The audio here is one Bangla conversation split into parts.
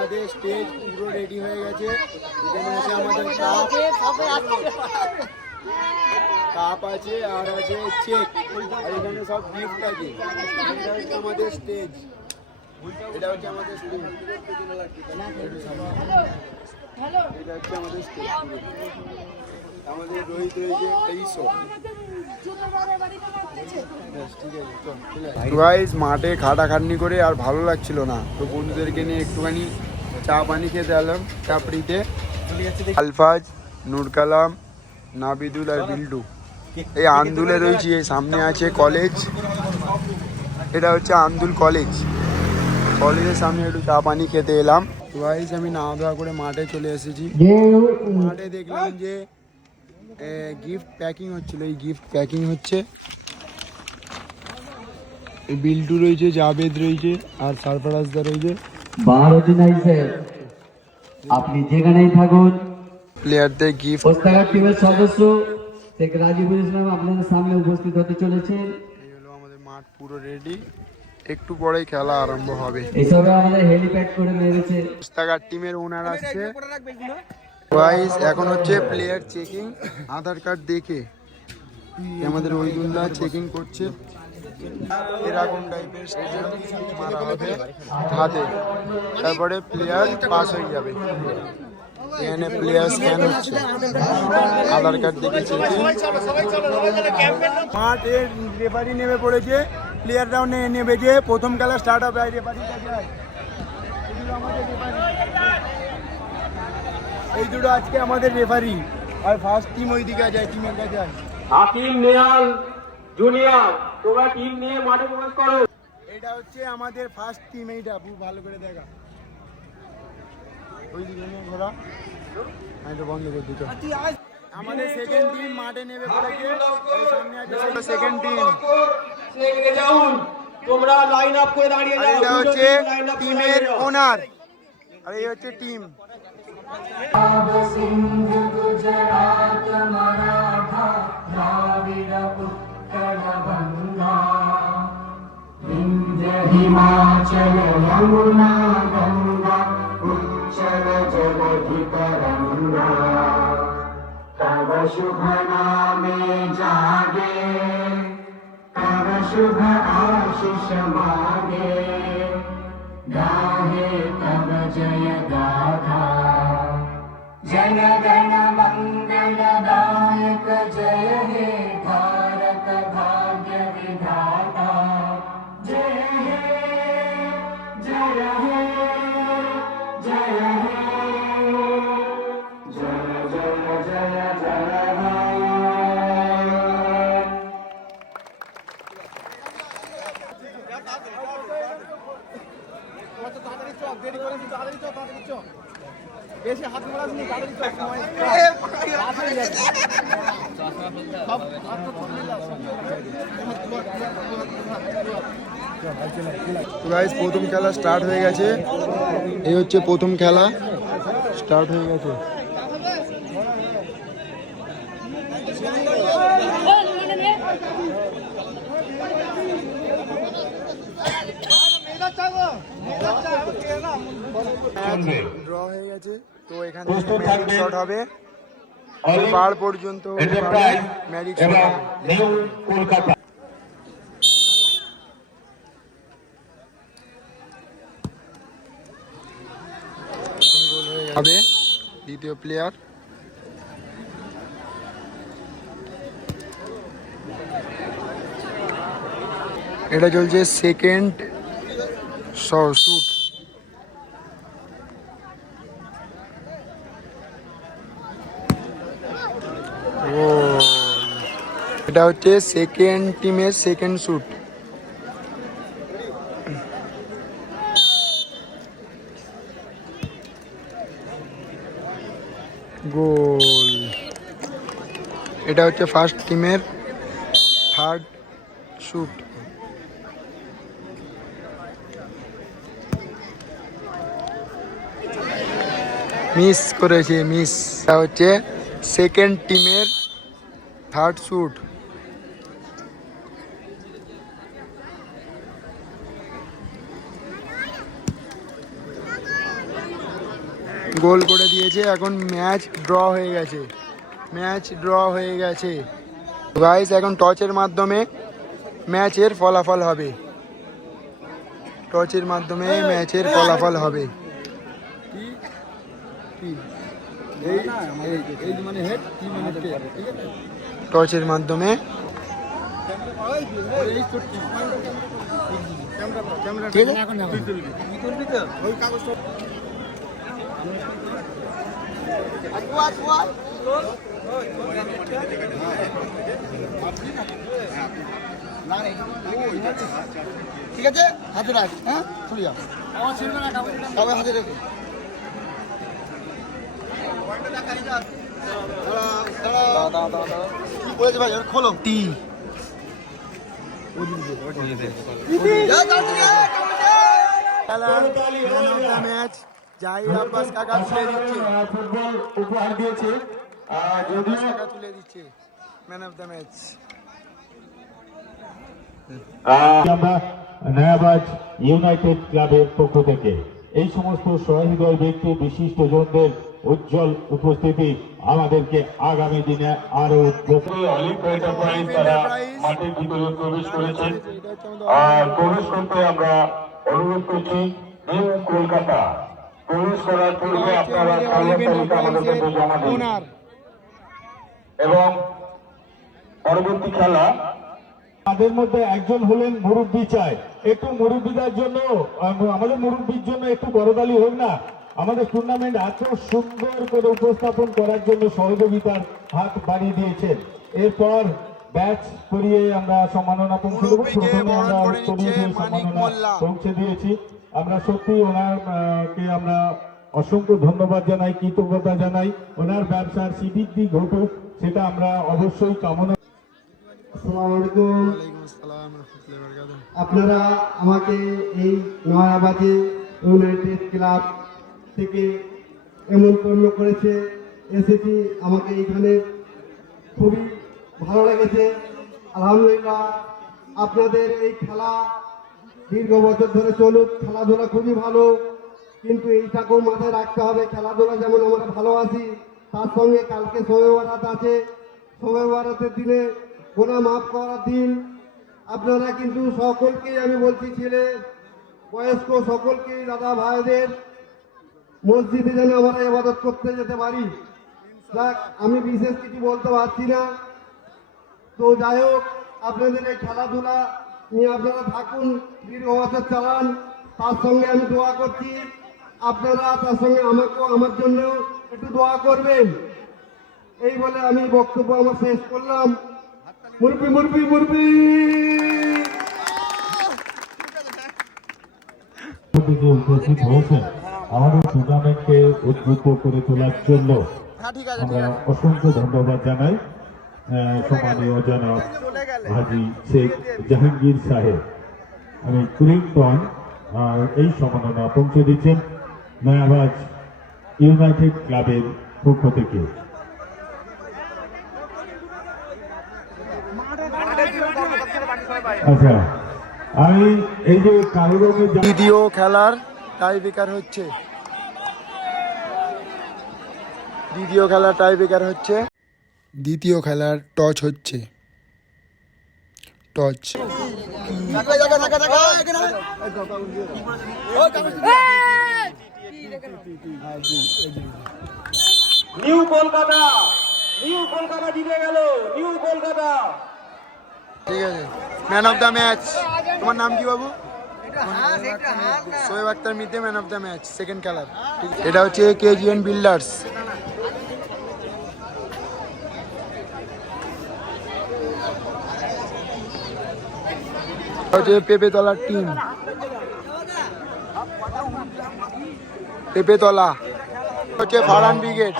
আমাদের স্টেজ পুরো রেডি হয়ে গেছে। এখানে আছে আমাদের কাপ আছে আর আছে চেক, আর এখানে সব গিফট আছে। এটা হচ্ছে আমাদের স্টেজ, এটা হচ্ছে আমাদের স্টেজ, এটা হচ্ছে আমাদের স্টেজ। আমাদের রোহিত রয়েছে 2300। মাঠে খাটাখাটনি করে আর ভালো লাগছিল না, তো বন্ধুদেরকে নিয়ে একটুখানি চা পানি খেতে এলাম চাপড়িতে। আলফাজ, নুর কালাম, নাবিদুল আর বিল্ডু এই আন্দুলে রয়েছি। এই সামনে আছে কলেজ, এটা হচ্ছে আন্দুল কলেজ। কলেজের সামনে একটু চা পানি খেতে এলাম। তো গাইস আমি নাওয়া ধোয়া করে মাঠে চলে এসেছি। মাঠে দেখলাম যে গিফট প্যাকিং হচ্ছিল, এই গিফট প্যাকিং হচ্ছে। বিল্টু রয়েছে, জাবেদ রয়েছে আর সারফরাজদা রয়েছে। আপনি যেখানেই থাকুন, প্লেয়ারদের গিফট। পোস্টার টিমের সদস্য শেখ রাজিবুল ইসলাম আপনাদের সামনে উপস্থিত হতে চলেছেন। এই হলো আমাদের মাঠ পুরো রেডি, একটু পরেই খেলা আরম্ভ হবে। এসবে আমাদের হেলিপ্যাড করে মেরেছে। পোস্টার টিমের ওনার আসছে। গাইস এখন হচ্ছে প্লেয়ার চেকিং, আধার কার্ড দেখে আমাদের ওইদুল্লাহ চেকিং করছে। এরকম টাইপের মারা হবে হাতে, তারপরে প্লেয়ার পাস হয়ে যাবে। এখানে প্লেয়ার স্ক্যান হচ্ছে, আধার কার্ড দেখে চেকিং। মাঠে রেফারি নেমে পড়েছে, প্লেয়াররাও নেমে যে প্রথম খেলা স্টার্ট হবে। রেফারিটা যায়, এই দুটো আজকে আমাদের রেফারি। আর ফার্স্ট টিম ওইদিকে যায়, টিমের কাছে যায়। হাকিম নেয়াল জুনিয়র, তোমরা টিম নিয়ে মাঠে প্রবেশ করো। এটা হচ্ছে আমাদের ফার্স্ট টিম, এইটা খুব ভালো করে দেখা। ওইদিকে নিয়ে ঘোরা, এটা বন্ধ করে দিত। আমাদের সেকেন্ড টিম মাঠে নেমে পড়েছে। সামনে আছে সেকেন্ড টিম। তোমরা লাইন আপ করে দাঁড়িয়ে যাও। এটা হচ্ছে টিমের ওনার, আর এই হচ্ছে টিম। সিন্ধু গুজরাট মারাঠা দ্রাবিড় উৎকল গঙ্গা বিন্ধ্য হিমাচল যমুনা গঙ্গা উচ্চল জলধি তরঙ্গা তব শুভ নামে জাগে তব শুভ আশিষ মাগে गाहे तब जय गाथा जन गण मंगल दायक जय हे भारत भाग्य विधाता जय हे जय हे जय हे जय जय जय जय हे। বেশি হাত মারাসনি, তাড়াতাড়ি চল, সময় গাইস প্রথম খেলা স্টার্ট হয়ে গেছে। এই হচ্ছে প্রথম খেলা স্টার্ট হয়ে গেছে। ড্র হয়ে গেছে, তো এখানে ম্যাজিক শট হবে। বার পর্যন্ত ম্যাজিক শট হবে। দ্বিতীয় প্লেয়ার এটা চলছে সেকেন্ড শুট। এটা হচ্ছে সেকেন্ড টিমের সেকেন্ড শুট। গোল। এটা হচ্ছে ফার্স্ট টিমের থার্ড শুট। মিস করেছে, মিস। এটা হচ্ছে সেকেন্ড টিমের থার্ড শুট। গোল করে দিয়েছে। এখন ম্যাচ ড্র হয়ে গেছে, গাইস এখন টসের মাধ্যমে ম্যাচের ফলাফল হবে। টসের মাধ্যমে ঠিক আছে, হাতে রাখ। হ্যাঁ, চলে যাও, হাতে রেখো। কি বলেছে ভাই? খোলো টি ম্যাচ জাহির আব্বাস কাকা তুলে দিচ্ছে, ফুটবল উপহার দিয়েছে। তুলে দিচ্ছে ম্যান অফ দ্য ম্যাচ। আমরা নয়াবাজ ইউনাইটেড ক্লাবের পক্ষ থেকে এই সমস্ত সহৃদয় ব্যক্তি বিশিষ্টজনদের উজ্জ্বল উপস্থিতি আমাদেরকে আগামী দিনে আরো তারা মাঠের ভিতরে প্রবেশ করেছেন। আর প্রবেশ করতে আমরা অনুরোধ করছি নিউ কলকাতা প্রবেশ করার পূর্বে আপনারা খেলার তালিকা আমাদের কাছে জমা দিন এবং পরবর্তী খেলা তাদের মধ্যে একজন হলেন মুরব্বী চাই। একটু মুরব্বীদের জন্য, আমাদের মুরব্বীর জন্য একটু করতালি হোক না। আমাদের টুর্নামেন্ট এত সুন্দর করে উপস্থাপন করার জন্য সহযোগিতার হাত বাড়িয়ে দিয়েছেন। এরপর ব্যাচ করিয়ে আমরা সম্মাননা পৌঁছে দেবো। প্রথমে আমরা সম্মাননা পৌঁছে দিয়েছি। আমরা সত্যি ওনারকে আমরা অসংখ্য ধন্যবাদ জানাই, কৃতজ্ঞতা জানাই। ওনার ব্যবসার সিদ্ধির ঘটুক সেটা আমরা অবশ্যই কামনা। আসসালামু আলাইকুম। আপনারা আমাকে এই নয়াবাদী ইউনাইটেড ক্লাব থেকে নিমন্ত্রণ করেছে, এসেছি। আমাকে এখানে খুবই ভালো লেগেছে। আলহামদুলিল্লাহ, আপনাদের এই খেলা দীর্ঘ বছর ধরে চলুক। খেলাধুলা খুবই ভালো, কিন্তু এইটাকেও মাথায় রাখতে হবে। খেলাধুলা যেমন আমরা ভালোবাসি, তার সঙ্গে কালকে শবে বরাত আছে। শবে বরাতের দিনে গোনা মাফ করার দিন। আপনারা কিন্তু সকলকেই আমি বলছি, ছেলে বয়স্ক সকলকেই, দাদা ভাইদের মসজিদে যেন আমরা ইবাদত করতে যেতে পারি। যাক, আমি বিশেষ কিছু বলতে পারছি না। তো যাই হোক, আপনাদের এই খেলাধুলা নিয়ে আপনারা থাকুন, দীর্ঘ বছর চালান। তার সঙ্গে আমি দোয়া করছি, আপনারা তার সঙ্গে আমাকেও, আমার জন্য একটু দোয়া করবেন। এই বলে আমি বক্তব্য আমার শেষ করলাম। মুরব্বি মুরব্বি মুরব্বি উপস্থিত হয়েছেন আমাদের টুর্নামেন্টকে উদ্বুদ্ধ করে তোলার জন্য আমরা অসংখ্য ধন্যবাদ জানাই। সম্মানীয় জনাব হাজী শেখ জাহাঙ্গীর সাহেব আমি কুলিংটন এই সম্মাননা পৌঁছে দিচ্ছেন নয়াবাজ ইউনাইটেড ক্লাবের পক্ষ থেকে। আচ্ছা, আমি এই যে কালো রঙের দ্বিতীয় খেলার টাই ব্রেকার হচ্ছে, দ্বিতীয় খেলার টচ হচ্ছে। টচ নিউ কলকাতা জিতে গেল। নিউ কলকাতা। ঠিক আছে, ম্যান অফ দ্য ম্যাচ। তোমার নাম কি বাবু? শোয়েব আক্তার মিতে man of the match second খেলার। এটা হচ্ছে কেজিএন বিল্ডার্স। হচ্ছে পেঁপেতলার টিম, পেঁপেতলা হচ্ছে ফারান ব্রিগেড।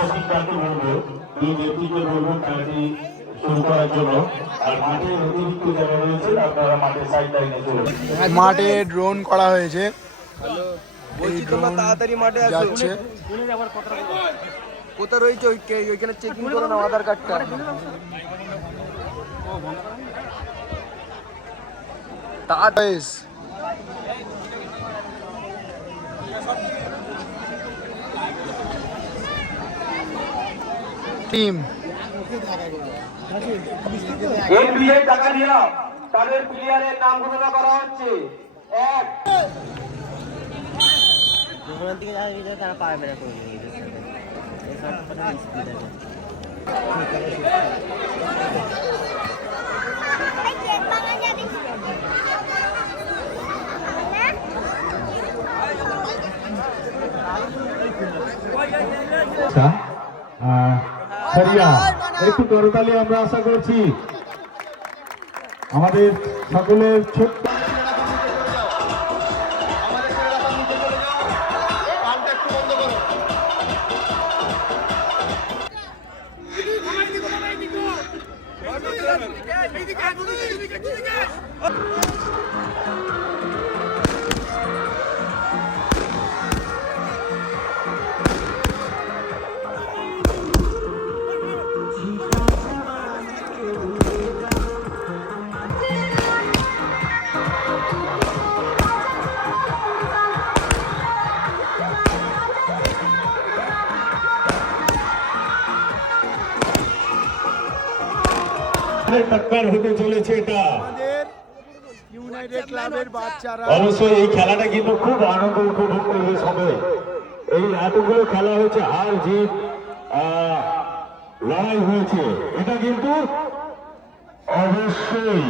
মাঠে ড্রোন করা হয়েছে, তাড়াতাড়ি মাঠে যাচ্ছে। কোথায় রয়েছে ওইখানে চেকিং করে নাও আধার কার্ডটা। টিম NBA টাকা দিয়া তাদের প্লেয়ারের নাম ঘোষণা করা হচ্ছে। এক ওখান থেকে যারা গেছে তারা পারবে না করে নিয়ে যেতে একটু করতালি আমরা আশা করছি আমাদের সকলের ছোট্ট টক্কর হতে চলেছে এটা। ইউনাইটেড ক্লাবের বাচ্চারা অবশ্যই এই খেলাটা কিন্তু খুব আনন্দ উপভোগ করবে সবাই। এই এতগুলো খেলা হয়েছে, হার জিত লড়াই হয়েছে, এটা কিন্তু অবশ্যই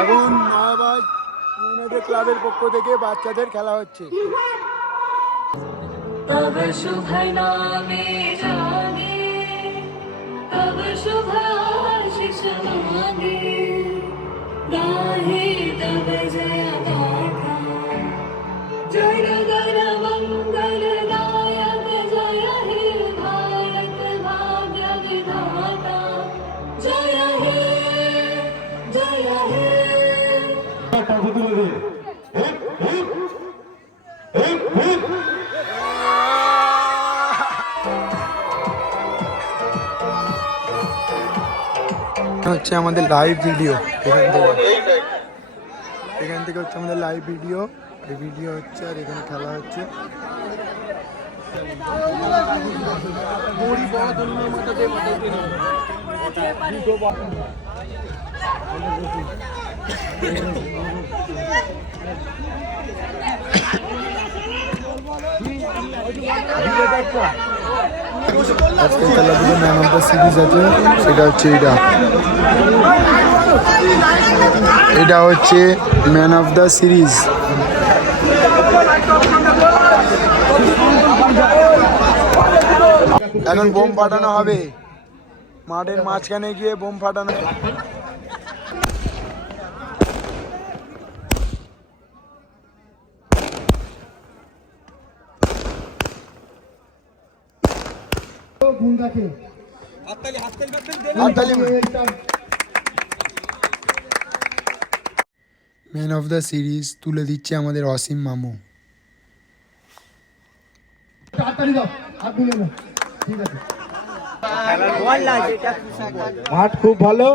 এখন নয়াবাদ ইউনাইটেড ক্লাবের পক্ষ থেকে বাচ্চাদের খেলা হচ্ছে। तब शुभ नामे जागे, तब शुभ आशीष मांगे, गाहे तब जय गाथा, जय नगर मंगल दायक, जय हे भारत भाग्य विधाता, जय हे जय हे। ট্রফি তুলে দিন। Hip, hip, hip, hip. হচ্ছে আমাদের লাইভ ভিডিও, এখান থেকে হচ্ছে আমাদের লাইভ ভিডিও। এই ভিডিও হচ্ছে আর এখানে খেলা হচ্ছে। আজকে খেলাধুলো ম্যান অফ দ্য সিরিজ আছে, সেটা হচ্ছে এটা হচ্ছে ম্যান অফ দ্য সিরিজ। এখন বোম ফাটানো হবে, মাঠের মাঝখানে গিয়ে বোম ফাটানো। ম্যান অফ দ্য সিরিজ তুলে দিচ্ছে আমাদের অসীম মামু। মাঠ খুব ভালো,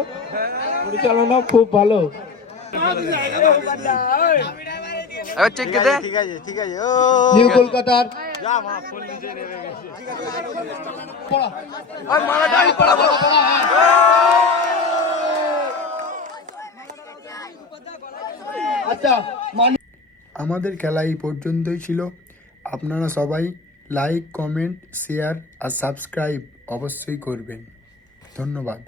পরিচালনা খুব ভালো। নিউ কলকাতার আচ্ছা, আমাদের খেলা এই পর্যন্তই ছিল। আপনারা সবাই লাইক, কমেন্ট, শেয়ার আর সাবস্ক্রাইব অবশ্যই করবেন। ধন্যবাদ।